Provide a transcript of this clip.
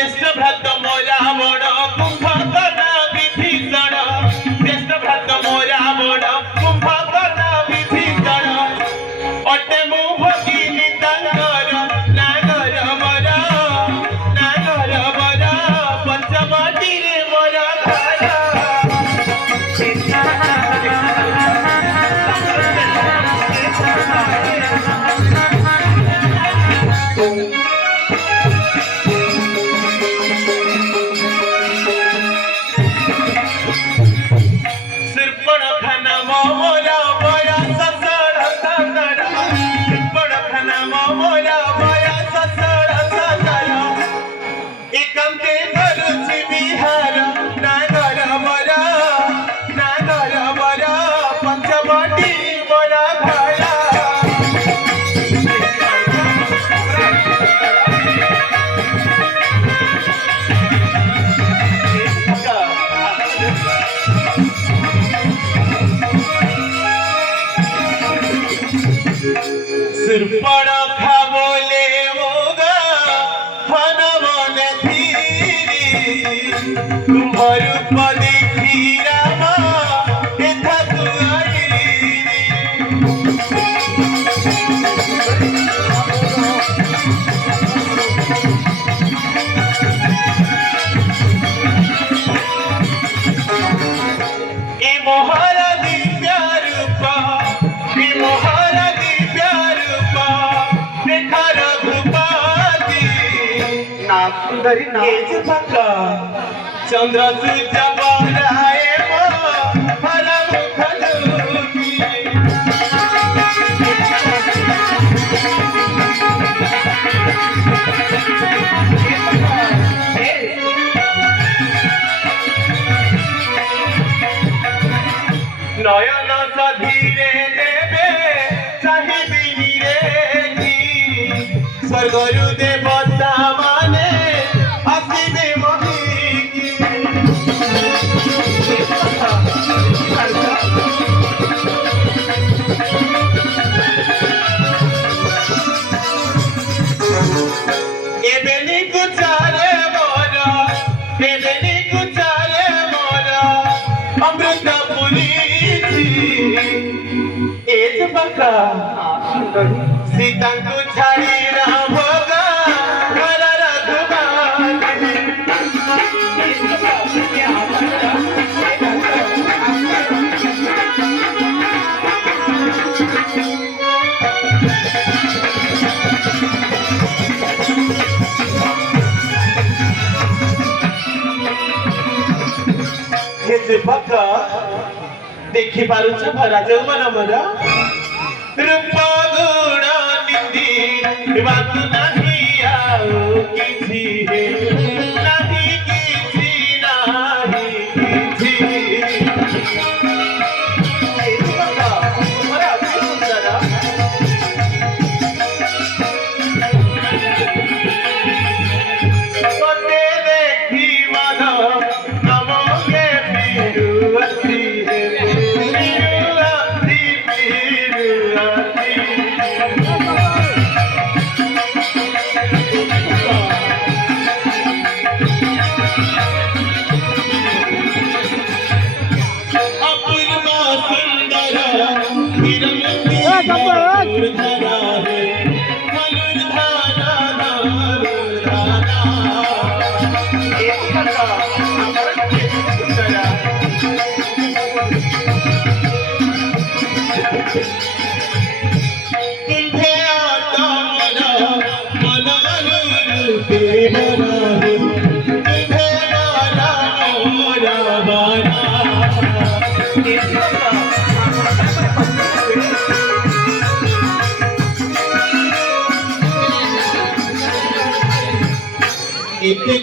ज्येष्ठ भ्रात मोरा बड़ कुंभकर्ण विभीषण ज्येष्ठ भ्रात मोरा बड़ कुंभकर्ण विभीषण अटे मु भगिनी तांकर नागर बर पंचवटी रे मोर घर सिरपड़ खाबोले मोगा हन मन धीरी तुम्हार पदी खीराम एथा तुआरी ए महारानी प्यार पा ए महारानी सुंदरी चंद्र सूर्य बराए हर मुख नयन सधीरे देवे चाहिबिनी रे स्वर्गरु देवता माने आसिबे मोहिकी एबेनी कुचारे मोर अमृतपुरी एज बका सीता को छाड़ी राम भोगा घर बका देखी पारुछ भरा जाऊ मन मर रूप गुण निधि बात नहीं आओ किसी है नहीं किसी नहीं किसी